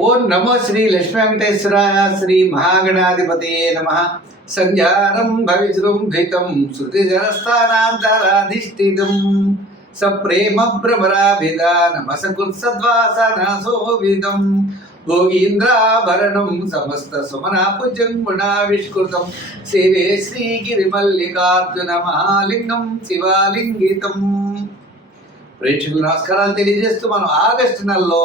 ఓం నమో శ్రీ లక్ష్మీ వెంకటేశ్వరాయ శ్రీ మహాగణాధిపతయే నమ. సంధ్యారం భవిజృంభితం శృతిజరస్థానాంతరాధిష్ఠితం సప్రేమ భ్రమరాభిధానమసకృత్సద్వాసనాశోభితం భోగీంద్రాభరణం సమస్త సుమనాపుజం గుణావిష్కృతం. శివే శ్రీగిరిమల్లికార్జున మహాలింగం శివాలింగితం. ప్రేక్షకులు నమస్కారాలు తెలియజేస్తూ మనం ఆగస్టు నెలలో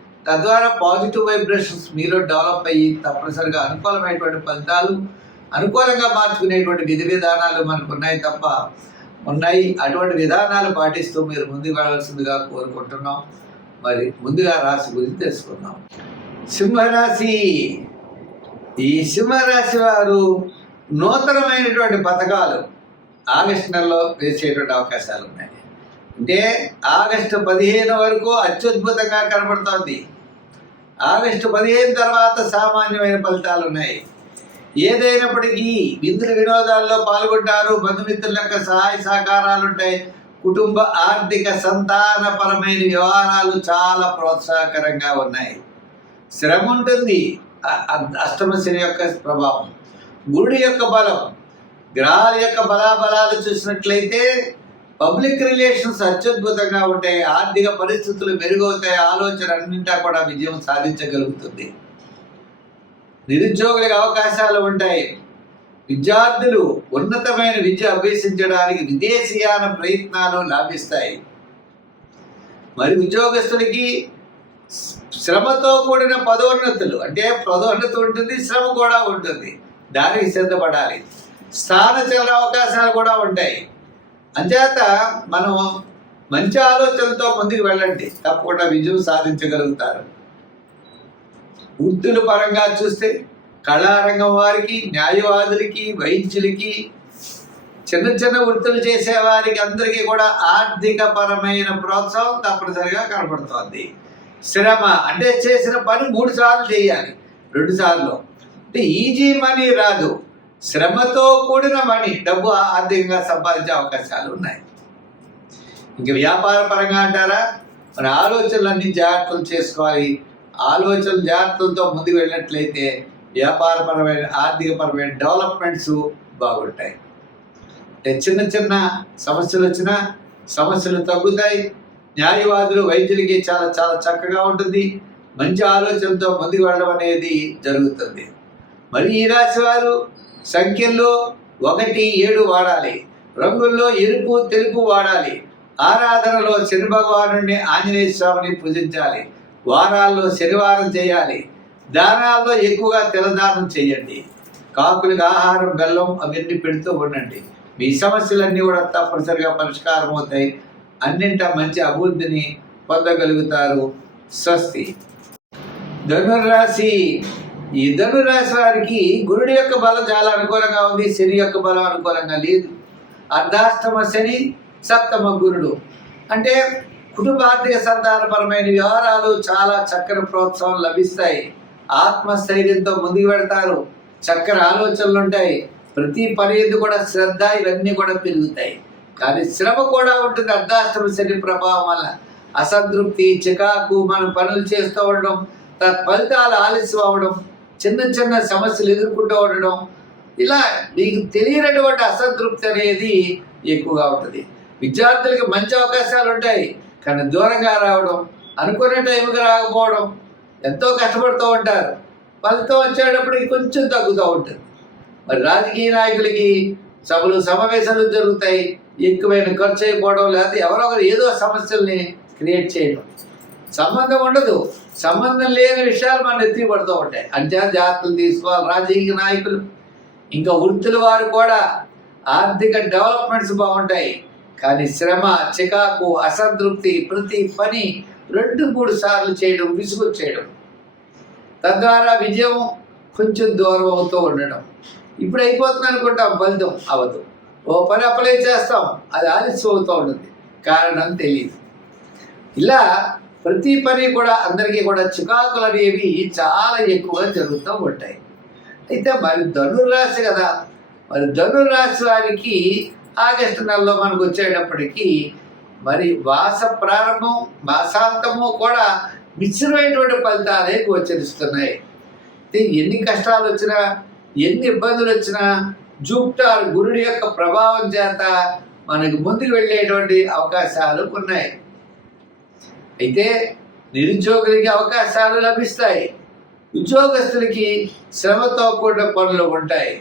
తద్వారా పాజిటివ్ వైబ్రేషన్స్ మీలో డెవలప్ అయ్యి తప్పనిసరిగా అనుకూలమైనటువంటి ఫలితాలు అనుకూలంగా మార్చుకునేటువంటి విధి విధానాలు మనకు ఉన్నాయి తప్ప ఉన్నాయి. అటువంటి విధానాలు పాటిస్తూ మీరు ముందుకు వెళ్ళాల్సిందిగా కోరుకుంటున్నాం. మరి ముందుగా రాశి గురించి తెలుసుకుందాం. సింహరాశి. ఈ సింహరాశి వారు నూతనమైనటువంటి పథకాలు ఆగస్టు నెలలో వేసేటువంటి అవకాశాలు ఉన్నాయి అంటే ఆగస్టు పదిహేను వరకు అత్యద్భుతంగా కనబడుతోంది. ఆగస్టు పదిహేను తర్వాత సామాన్యమైన ఫలితాలు ఉన్నాయి. ఏదైనప్పటికీ విందుల వినోదాల్లో పాల్గొంటారు బంధుమిత్రుల యొక్క సహాయ సహకారాలు ఉంటాయి. కుటుంబ ఆర్థిక సంతానపరమైన వ్యవహారాలు చాలా ప్రోత్సాహకరంగా ఉన్నాయి. శ్రమ ఉంటుంది. అష్టమశని అష్టమ యొక్క ప్రభావం. గురుడి యొక్క బలం. గ్రహాల యొక్క బలాబలాలు చూసినట్లయితే పబ్లిక్ రిలేషన్స్ అత్యద్భుతంగా ఉంటాయి ఆర్థిక పరిస్థితులు మెరుగవుతాయి ఆలోచన అన్నింటా కూడా విజయం సాధించగలుగుతుంది. నిరుద్యోగులకు అవకాశాలు ఉంటాయి. విద్యార్థులు ఉన్నతమైన విద్య అభ్యసించడానికి విదేశీయాన ప్రయత్నాలు లాభిస్తాయి. మరి ఉద్యోగస్తులకి శ్రమతో కూడిన పదోన్నతులు అంటే పదోన్నతి ఉంటుంది శ్రమ కూడా ఉంటుంది. దానికి సిద్ధపడాలి. స్థానచలన అవకాశాలు కూడా ఉంటాయి. అంచేత మనం మంచి ఆలోచనలతో ముందుకు వెళ్ళండి. తప్పకుండా విజయం సాధించగలుగుతారు. వృత్తుల పరంగా చూస్తే కళారంగం వారికి న్యాయవాదులకి వైద్యులకి చిన్న చిన్న వృత్తులు చేసే వారికి అందరికీ కూడా ఆర్థిక పరమైన ప్రోత్సాహం తప్పనిసరిగా కనపడుతోంది. శ్రమ అంటే చేసిన పని మూడు సార్లు చేయాలి. రెండు సార్లు. అంటే ఈజీ మనీ రాదు. శ్రమతో కూడిన మనీ డబ్బు ఆర్థికంగా సంపాదించే అవకాశాలు ఉన్నాయి. ఇంక వ్యాపార పరంగా అంటారా? మన ఆలోచనలన్నీ జాగ్రత్తలు చేసుకోవాలి. ఆలోచన జాగ్రత్తలతో ముందుకు వెళ్ళినట్లయితే వ్యాపారపరమైన ఆర్థికపరమైన డెవలప్మెంట్స్ బాగుంటాయి. అంటే చిన్న చిన్న సమస్యలు వచ్చినా సమస్యలు తగ్గుతాయి. న్యాయవాదులు వైద్యులకి చాలా చాలా చక్కగా ఉంటుంది. మంచి ఆలోచనతో ముందుకు వెళ్ళడం అనేది జరుగుతుంది. మరి ఈ రాశి వారు సంఖ్యల్లో ఒకటి ఏడు వాడాలి. రంగుల్లో ఎరుపు తెలుపు వాడాలి. ఆరాధనలో శని భగవానుడిని ఆంజనేయ స్వామిని పూజించాలి. వారాల్లో శనివారం చేయాలి. దానాల్లో ఎక్కువగా తిలదానం చేయండి. కాకులకు ఆహారం బెల్లం అవన్నీ పెడుతూ ఉండండి. మీ సమస్యలన్నీ కూడా తప్పనిసరిగా పరిష్కారం అవుతాయి. అన్నింట మంచి అభివృద్ధిని పొందగలుగుతారు స్వస్తి. ధనుర్రాశి ఈ ధనురాశి వారికి గురుడి యొక్క బలం చాలా అనుకూలంగా ఉంది శని యొక్క బలం అనుకూలంగా లేదు. అర్ధాష్టమ శని సప్తమ గురుడు. అంటే కుటుంబ ఆర్థిక సంతానపరమైన వ్యవహారాలు చాలా చక్కని ప్రోత్సాహం లభిస్తాయి. ఆత్మస్థైర్యంతో ముందుకు పెడతారు చక్కని ఆలోచనలు ఉంటాయి. ప్రతి పని కూడా శ్రద్ధ ఇవన్నీ కూడా పెరుగుతాయి. కానీ శ్రమ కూడా ఉంటుంది అర్ధాష్టమ శని ప్రభావం వల్ల. అసంతృప్తి చికాకు మనం పనులు చేస్తూ ఉండడం తత్ఫలితాలు ఆలస్యం అవ్వడం చిన్న చిన్న సమస్యలు ఎదుర్కొంటూ ఉండడం ఇలా నీకు తెలియనటువంటి అసంతృప్తి అనేది ఎక్కువగా ఉంటుంది. విద్యార్థులకి మంచి అవకాశాలు ఉంటాయి కానీ దూరంగా రావడం అనుకునే టైంకి రాకపోవడం ఎంతో కష్టపడుతూ ఉంటారు. ఫలితం వచ్చేటప్పటికి కొంచెం తగ్గుతూ ఉంటుంది. మరి రాజకీయ నాయకులకి సభలు సమావేశాలు జరుగుతాయి ఎక్కువైన ఖర్చు అయిపోవడం లేకపోతే ఎవరో ఒకరు ఏదో సమస్యల్ని క్రియేట్ చేయడం. సంబంధం ఉండదు. సంబంధం లేని విషయాలు మన ఎత్తి పడుతూ ఉంటాయి. అంచనా జాగ్రత్తలు తీసుకోవాలి రాజకీయ నాయకులు. ఇంకా వృత్తుల వారు కూడా ఆర్థిక డెవలప్మెంట్స్ బాగుంటాయి. కానీ శ్రమ చికాకు అసంతృప్తి ప్రతి పని రెండు మూడు సార్లు చేయడం విసుగు చేయడం తద్వారా విజయం కొంచెం దూరం అవుతూ ఉండడం. ఇప్పుడు అయిపోతుంది అనుకుంటాం ఫలితం అవ్వదు ఓ పని అప్లై చేస్తాం అది ఆలస్యం అవుతూ ఉంటుంది. కారణం తెలియదు. ఇలా ప్రతి పని కూడా అందరికీ కూడా చికాకులు అనేవి చాలా ఎక్కువగా జరుగుతూ ఉంటాయి. అయితే మరి ధనుర్రాశి కదా మరి ధనుర్రాశి వారికి ఆగస్టు నెలలో మనకు వచ్చేటప్పటికీ మరి మాస ప్రారంభం మాసాంతము కూడా మిశ్రమైనటువంటి ఫలితాలే గోచరిస్తున్నాయి. అయితే ఎన్ని కష్టాలు వచ్చినా ఎన్ని ఇబ్బందులు వచ్చినా జూప్టార్ గురుడి యొక్క ప్రభావం చేత మనకు ముందుకు వెళ్ళేటువంటి అవకాశాలు ఉన్నాయి. అయితే నిరుద్యోగులకి అవకాశాలు లభిస్తాయి. ఉద్యోగస్తులకి శ్రమతో కూడిన పనులు ఉంటాయి.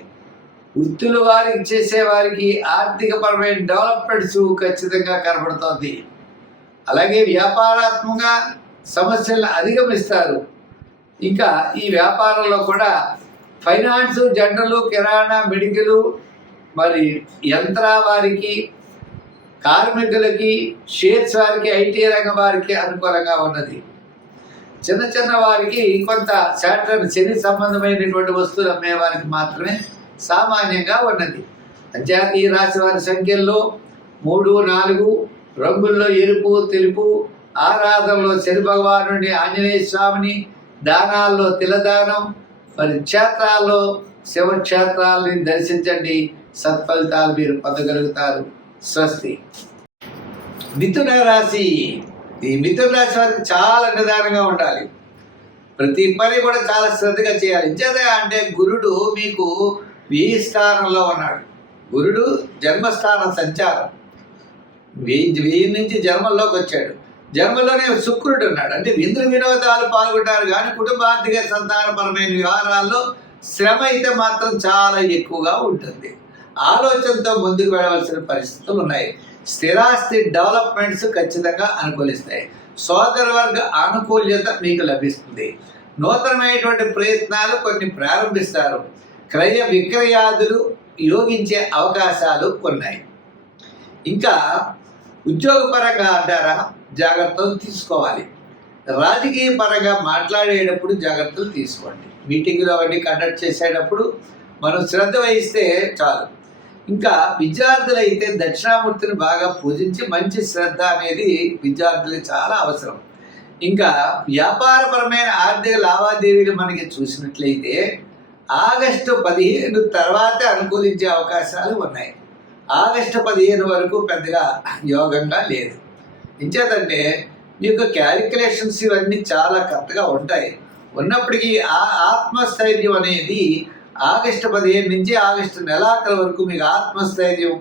వృత్తులు వారికి చేసే వారికి ఆర్థికపరమైన డెవలప్మెంట్స్ ఖచ్చితంగా కనబడుతోంది. అలాగే వ్యాపారాత్మకంగా సమస్యలను అధిగమిస్తారు. ఇంకా ఈ వ్యాపారంలో కూడా ఫైనాన్స్ జనరల్ కిరాణా మెడికల్ మరి యంత్ర వారికి కార్మికులకి షేర్స్ వారికి ఐటీ రంగం వారికి అనుకూలంగా ఉన్నది. చిన్న చిన్న వారికి కొంత శాటర్ శని సంబంధమైనటువంటి వస్తువులు అమ్మే వారికి మాత్రమే సామాన్యంగా ఉన్నది. అంచేత ఈ రాశి వారి సంఖ్యల్లో మూడు నాలుగు రంగుల్లో ఎరుపు తెలుపు ఆరాధనలో శని భగవానుడి ఆంజనేయ స్వామిని దానాల్లో తిలదానం మరి క్షేత్రాల్లో శివక్షేత్రాలని దర్శించండి. సత్ఫలితాలు మీరు పొందగలుగుతారు. స్వస్తి. మిథున రాశి ఈ మిథున రాశి వారికి చాలా నిదానంగా ఉండాలి. ప్రతి పని కూడా చాలా శ్రద్ధగా చేయాలి. ఇంచేత అంటే గురుడు మీకు వెయ్యి స్థానంలో ఉన్నాడు. గురుడు జన్మస్థానం సంచారం. వెయ్యి వెయ్యి నుంచి జన్మల్లోకి వచ్చాడు. జన్మలోనే శుక్రుడు ఉన్నాడు. అంటే విందు వినోదాలు పాల్గొంటారు కానీ కుటుంబ ఆర్థిక సంతానపరమైన వ్యవహారాల్లో శ్రమ అయితే మాత్రం చాలా ఎక్కువగా ఉంటుంది. ఆలోచనతో ముందుకు వెళ్ళవలసిన పరిస్థితులు ఉన్నాయి. స్థిరాస్తి డెవలప్మెంట్స్ ఖచ్చితంగా అనుకూలిస్తాయి. సోదర వర్గ ఆనుకూల్యత మీకు లభిస్తుంది. నూతనమైనటువంటి ప్రయత్నాలు కొన్ని ప్రారంభిస్తారు. క్రయ విక్రయాదులు యోగించే అవకాశాలు ఉన్నాయి ఇంకా ఉద్యోగపరంగా అంటారా? జాగ్రత్తలు తీసుకోవాలి. రాజకీయ పరంగా మాట్లాడేటప్పుడు జాగ్రత్తలు తీసుకోండి. మీటింగ్లో అవన్నీ కండక్ట్ చేసేటప్పుడు మనం శ్రద్ధ వహిస్తే చాలు. ఇంకా విద్యార్థులు అయితే దక్షిణామూర్తిని బాగా పూజించి మంచి శ్రద్ధ అనేది విద్యార్థులకు చాలా అవసరం. ఇంకా వ్యాపారపరమైన ఆర్థిక లావాదేవీలు మనకి చూసినట్లయితే ఆగస్టు పదిహేను తర్వాతే అనుకూలించే అవకాశాలు ఉన్నాయి. ఆగస్టు పదిహేను వరకు పెద్దగా యోగంగా లేదు. ఇంచేతంటే మీ యొక్క క్యాలిక్యులేషన్స్ ఇవన్నీ చాలా కరెక్ట్గా ఉంటాయి. ఉన్నప్పటికీ ఆ ఆత్మస్థైర్యం అనేది ఆగస్టు పదిహేను నుంచి ఆగస్టు నెలాఖరు వరకు మీకు ఆత్మస్థైర్యం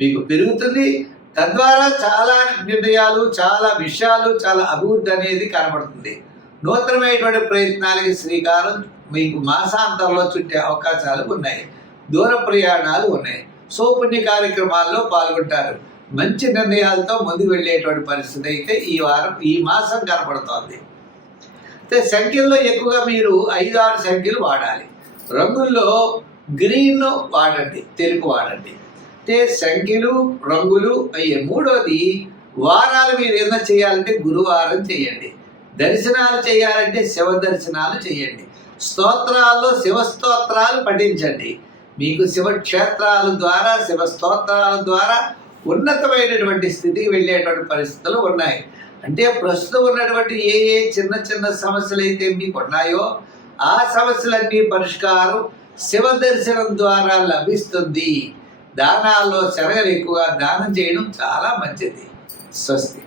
మీకు పెరుగుతుంది. తద్వారా చాలా నిర్ణయాలు చాలా విషయాలు చాలా అభివృద్ధి అనేది కనబడుతుంది. నూతనమైనటువంటి ప్రయత్నాలకి శ్రీకారం మీకు మాసాంతంలో చుట్టే అవకాశాలు ఉన్నాయి. దూర ప్రయాణాలు ఉన్నాయి. సోపుణ్య కార్యక్రమాల్లో పాల్గొంటారు. మంచి నిర్ణయాలతో ముందుకు వెళ్ళేటువంటి పరిస్థితి అయితే ఈ వారం ఈ మాసం కనపడుతోంది. అయితే సంఖ్యల్లో ఎక్కువగా మీరు ఐదు ఆరు సంఖ్యలు వాడాలి. రంగుల్లో గ్రీన్ వాడండి తెలుపు వాడండి. అంటే సంఖ్యలు రంగులు అయ్యే మూడోది వారాలు మీరు ఏదైనా చేయాలంటే గురువారం చేయండి. దర్శనాలు చేయాలంటే శివ దర్శనాలు చేయండి. స్తోత్రాల్లో శివస్తోత్రాలు పఠించండి. మీకు శివక్షేత్రాల ద్వారా శివ స్తోత్రాల ద్వారా ఉన్నతమైనటువంటి స్థితికి వెళ్ళేటువంటి పరిస్థితులు ఉన్నాయి. అంటే ప్రస్తుతం ఉన్నటువంటి ఏ ఏ చిన్న చిన్న సమస్యలు అయితే మీకు ఉన్నాయో ఆ సమస్యలన్నీ పరిష్కారం శివ దర్శనం ద్వారా లభిస్తుంది. దానాల్లో శరగలు ఎక్కువగా దానం చేయడం చాలా మంచిది. స్వస్తి.